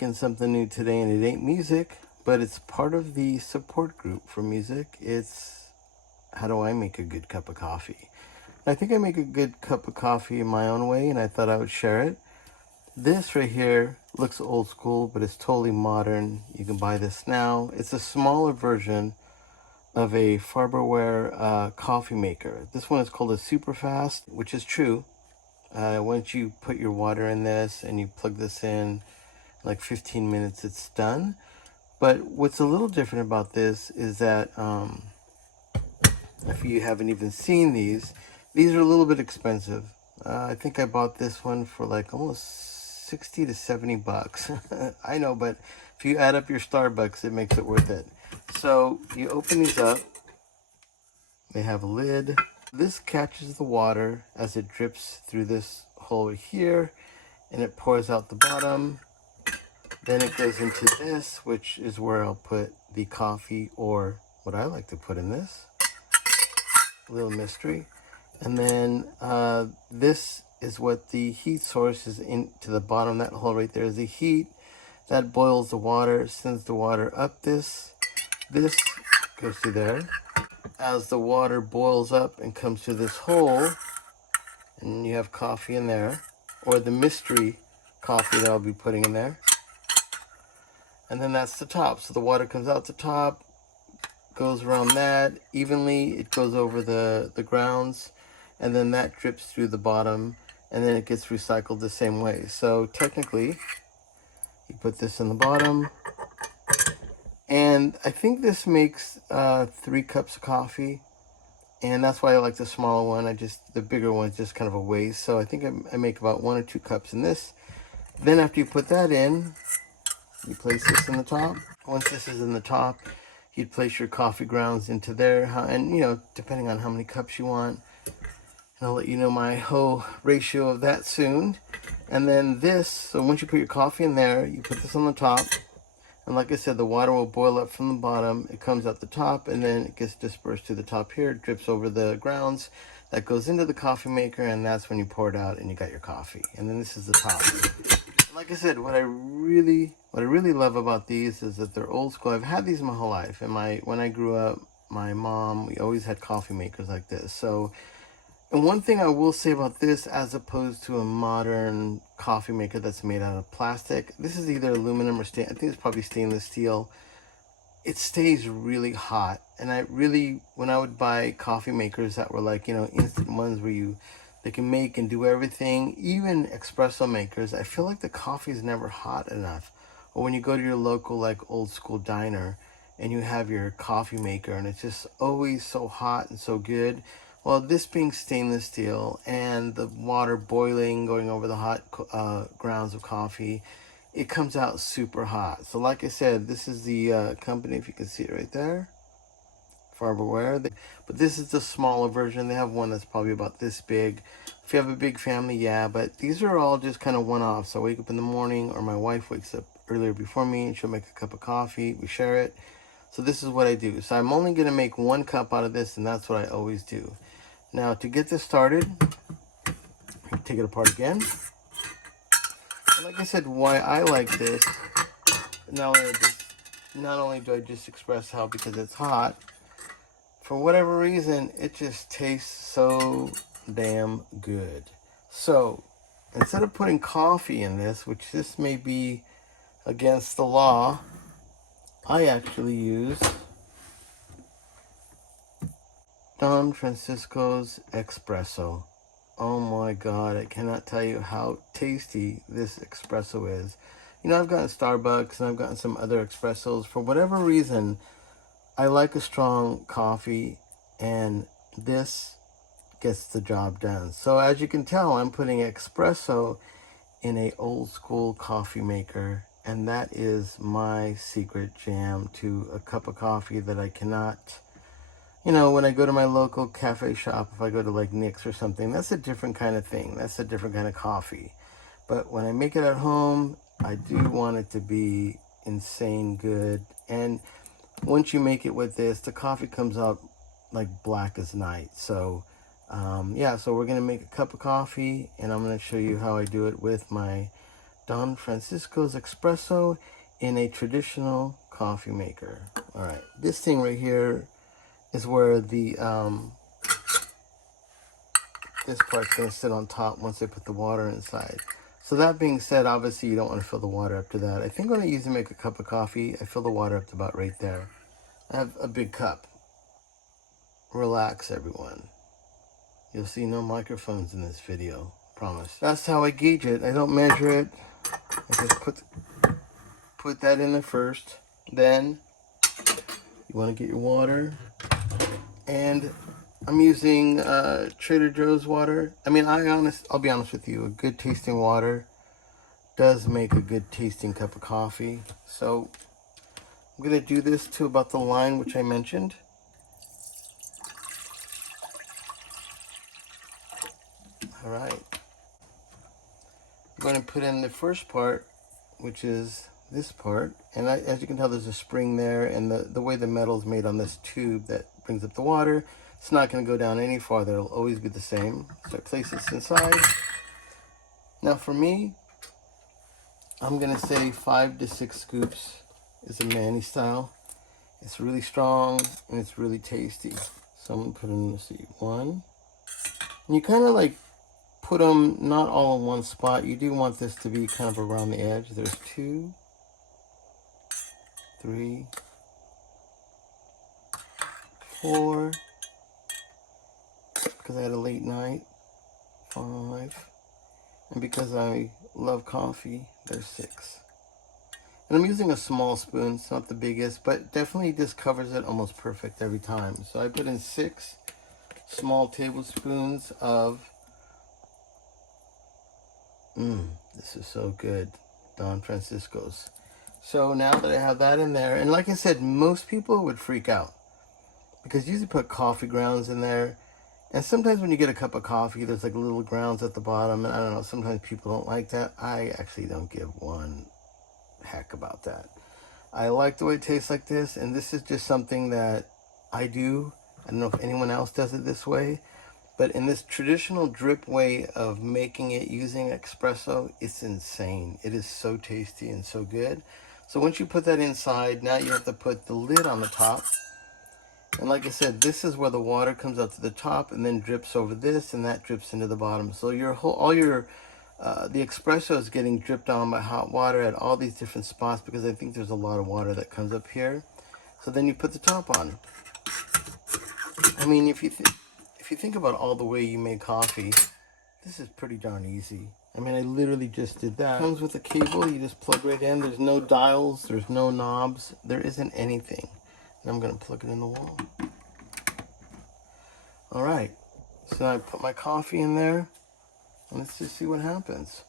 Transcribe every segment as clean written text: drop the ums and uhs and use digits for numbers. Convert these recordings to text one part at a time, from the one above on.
making something new today, and it ain't music, but it's part of the support group for music. It's how do I make a good cup of coffee? I think I make a good cup of coffee in my own way, and I thought I would share it. This right here looks old school, but it's totally modern. You can buy this now. It's a smaller version of a Farberware coffee maker. This one is called a super fast, which is true. Once you put your water in this and you plug this in, like 15 minutes, it's done. But what's a little different about this is that if you haven't even seen these are a little bit expensive. I think I bought this one for like almost 60 to 70 bucks. I know, but if you add up your Starbucks, it makes it worth it. So you open these up. They have a lid. This catches the water as it drips through this hole here, and it pours out the bottom. Then it goes into this, which is where I'll put the coffee, or what I like to put in this. A little mystery. And then this is what the heat source is into the bottom. That hole right there is the heat. That boils the water, sends the water up this. This goes through there. As the water boils up and comes to this hole, and you have coffee in there, or the mystery coffee that I'll be putting in there. And then that's the top. So the water comes out the top, goes around that evenly. It goes over the grounds, and then that drips through the bottom, and then it gets recycled the same way. So technically, you put this in the bottom, and I think this makes 3 cups of coffee, and that's why I like the smaller one. The bigger one's just kind of a waste. So I think I make about 1 or 2 cups in this. Then after you put that in, you place this in the top. Once this is in the top, you'd place your coffee grounds into there, and you know, depending on how many cups you want. And I'll let you know my whole ratio of that soon. And then this, so once you put your coffee in there, you put this on the top. And like I said, the water will boil up from the bottom. It comes out the top, and then it gets dispersed to the top here. It drips over the grounds. That goes into the coffee maker, and that's when you pour it out and you got your coffee. And then this is the top. Like I said, what I really love about these is that they're old school. I've had these my whole life. And when I grew up, my mom, we always had coffee makers like this. So, and one thing I will say about this, as opposed to a modern coffee maker that's made out of plastic, this is either aluminum or I think it's probably stainless steel. It stays really hot. And when I would buy coffee makers that were like, you know, instant ones where they can make and do everything, even espresso makers, I feel like the coffee is never hot enough. Or when you go to your local like old school diner and you have your coffee maker and it's just always so hot and so good. Well, this being stainless steel and the water boiling, going over the hot grounds of coffee, it comes out super hot. So like I said, this is the company, if you can see it right there, Farberware. But this is the smaller version. They have one that's probably about this big. If you have a big family, yeah, but these are all just kind of one-offs. So I wake up in the morning, or my wife wakes up earlier before me, and she'll make a cup of coffee. We share it. So this is what I do. So I'm only going to make 1 cup out of this, and that's what I always do. Now, to get this started, take it apart again. And like I said, why I like this, not only do I just express how because it's hot, for whatever reason, it just tastes so damn good. So, instead of putting coffee in this, which this may be against the law, I actually use Don Francisco's Espresso. Oh my God, I cannot tell you how tasty this espresso is. You know, I've gotten Starbucks and I've gotten some other espressos. For whatever reason, I like a strong coffee, and this gets the job done. So as you can tell, I'm putting espresso in a old school coffee maker, and that is my secret jam to a cup of coffee that I cannot, you know, when I go to my local cafe shop, if I go to like Nick's or something, that's a different kind of thing. That's a different kind of coffee. But when I make it at home, I do want it to be insane good. And once you make it with this, the coffee comes out like black as night. So yeah, so we're gonna make a cup of coffee, and I'm gonna show you how I do it with my Don Francisco's Espresso in a traditional coffee maker. All right, this thing right here is where the this part's gonna sit on top once I put the water inside. So that being said, obviously you don't want to fill the water up to that. I think when I usually make a cup of coffee, I fill the water up to about right there. I have a big cup. Relax, everyone. You'll see no microphones in this video, promise. That's how I gauge it. I don't measure it. I just put that in there first. Then you want to get your water, and I'm using Trader Joe's water. I mean, I'll be honest with you. A good tasting water does make a good tasting cup of coffee. So I'm gonna do this to about the line which I mentioned. All right. I'm going to put in the first part, which is this part. And as you can tell, there's a spring there, and the way the metal is made on this tube that brings up the water, it's not going to go down any farther. It'll always be the same. So I place this inside. Now for me, I'm going to say 5 to 6 scoops is a Manny style. It's really strong and it's really tasty. So I'm going to put in, let's see, 1. And you kind of like put them not all in one spot. You do want this to be kind of around the edge. There's 2, 3, 4, because I had a late night, 5, and because I love coffee, there's 6. And I'm using a small spoon. It's not the biggest, but definitely this covers it almost perfect every time. So I put in 6 small tablespoons of this is so good, Don Francisco's. So now that I have that in there, and like I said, most people would freak out because you usually put coffee grounds in there, and sometimes when you get a cup of coffee, there's like little grounds at the bottom, and I don't know, sometimes people don't like that. I actually don't give one heck about that. I like the way it tastes like this, and this is just something that I do. I don't know if anyone else does it this way. But in this traditional drip way of making it using espresso, it's insane. It is so tasty and so good. So once you put that inside, now you have to put the lid on the top. And like I said, this is where the water comes up to the top and then drips over this, and that drips into the bottom. So your the espresso is getting dripped on by hot water at all these different spots, because I think there's a lot of water that comes up here. So then you put the top on. I mean, if you think about all the way you make coffee, this is pretty darn easy. I mean, I literally just did that. It comes with a cable, you just plug right in. There's no dials, there's no knobs, there isn't anything. And I'm gonna plug it in the wall. All right, so I put my coffee in there, and let's just see what happens.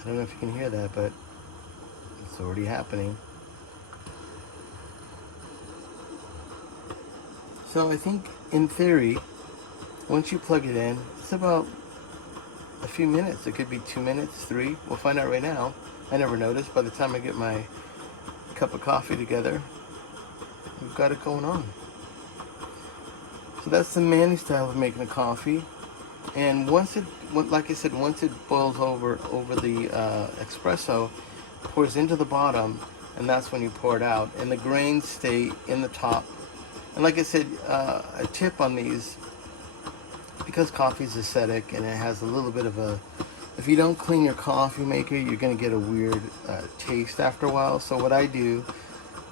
I don't know if you can hear that, but it's already happening. So I think, in theory, once you plug it in, it's about a few minutes. It could be 2 minutes, 3. We'll find out right now. I never noticed. By the time I get my cup of coffee together, we've got it going on. So that's the Manny style of making a coffee. And like I said, once it boils over the espresso, it pours into the bottom, and that's when you pour it out. And the grains stay in the top. And like I said, a tip on these, because coffee is acidic and it has a little bit of a, if you don't clean your coffee maker, you're going to get a weird taste after a while. So what I do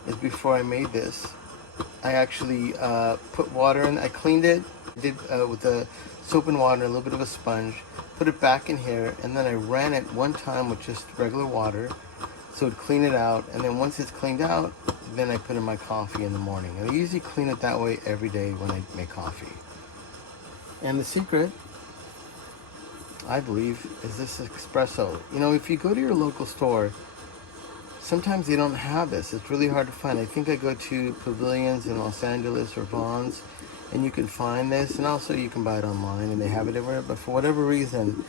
is, before I made this, I actually put water in. I cleaned it, did with the soap and water and a little bit of a sponge, put it back in here, and then I ran it one time with just regular water, so it'd clean it out. And then once it's cleaned out, then I put in my coffee in the morning. And I usually clean it that way every day when I make coffee. And the secret, I believe, is this espresso. You know, if you go to your local store, sometimes they don't have this. It's really hard to find. I think I go to Pavilions in Los Angeles or Vaughn's, and you can find this, and also you can buy it online, and they have it everywhere. But for whatever reason,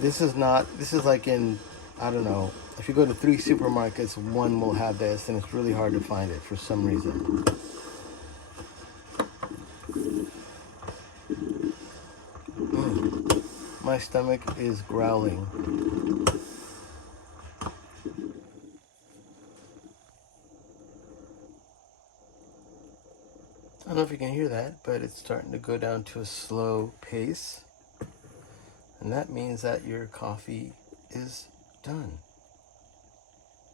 this is like in, I don't know, if you go to 3 supermarkets, one will have this, and it's really hard to find it for some reason. my stomach is growling. I don't know if you can hear that, but it's starting to go down to a slow pace. And that means that your coffee is done.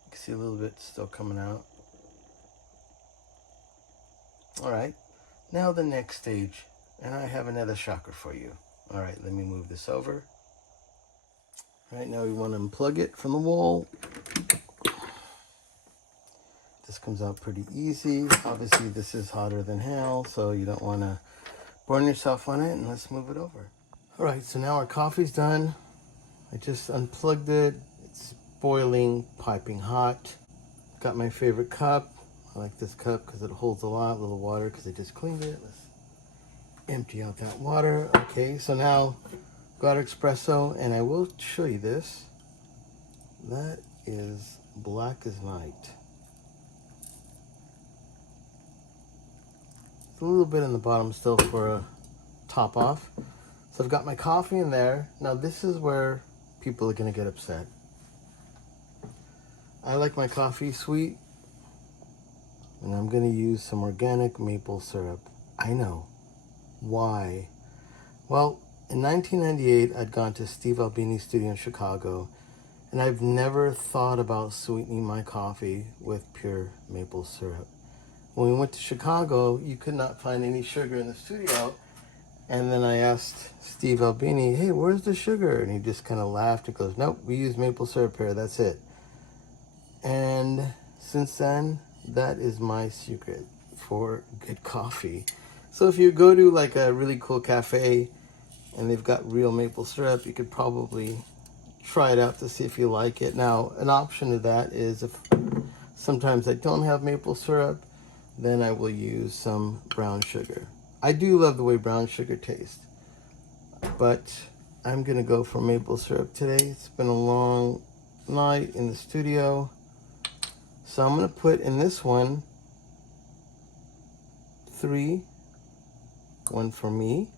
You can see a little bit still coming out. All right, now the next stage. And I have another shocker for you. All right, let me move this over. All right, now we want to unplug it from the wall. This comes out pretty easy. Obviously, this is hotter than hell, so you don't want to burn yourself on it. And let's move it over. All right, so now our coffee's done. I just unplugged it. It's boiling, piping hot. Got my favorite cup. I like this cup because it holds a little water because I just cleaned it. Let's empty out that water. Okay, so now got our espresso, and I will show you this. That is black as night. A little bit in the bottom still for a top off. So I've got my coffee in there. Now this is where people are gonna get upset. I like my coffee sweet, and I'm gonna use some organic maple syrup. I know. Why? Well, in 1998, I'd gone to Steve Albini's studio in Chicago, and I've never thought about sweetening my coffee with pure maple syrup. When we went to Chicago, you could not find any sugar in the studio. And then I asked Steve Albini, hey, where's the sugar? And he just kind of laughed and goes, nope, we use maple syrup here, that's it. And since then, that is my secret for good coffee. So if you go to like a really cool cafe and they've got real maple syrup, you could probably try it out to see if you like it. Now, an option to that is if sometimes I don't have maple syrup, then I will use some brown sugar. I do love the way brown sugar tastes, but I'm gonna go for maple syrup today. It's been a long night in the studio. So I'm gonna put in this one 3, 1 for me,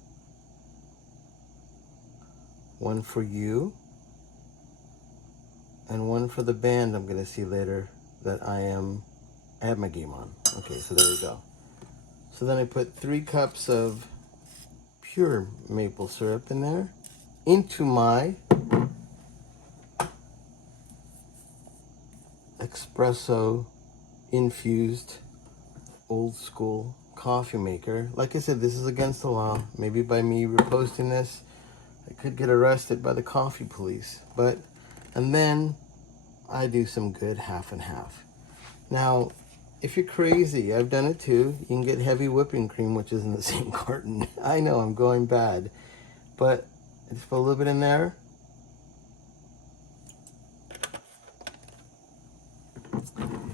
1 for you, and 1 for the band I'm gonna see later that I have my game on. Okay, so there we go. So then I put 3 cups of pure maple syrup in there into my espresso infused old school coffee maker. Like I said, this is against the law. Maybe by me reposting this, I could get arrested by the coffee police. And then I do some good half and half. Now, if you're crazy, I've done it too. You can get heavy whipping cream, which is in the same carton. I know I'm going bad, but I just put a little bit in there.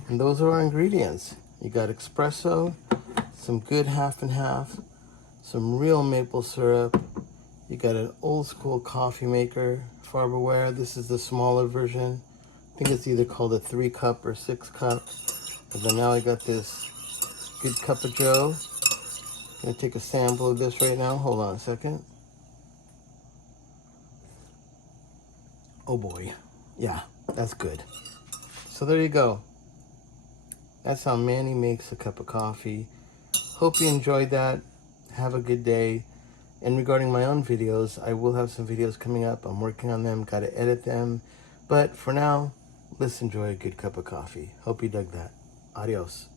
And those are our ingredients. You got espresso, some good half and half, some real maple syrup. You got an old school coffee maker, Farberware. This is the smaller version. I think it's either called a 3 cup or 6 cup. But then now I got this good cup of Joe. I'm gonna take a sample of this right now. Hold on a second. Oh boy. Yeah, that's good. So there you go. That's how Manny makes a cup of coffee. Hope you enjoyed that. Have a good day. And regarding my own videos, I will have some videos coming up. I'm working on them, gotta edit them. But for now, let's enjoy a good cup of coffee. Hope you dug that. Adios.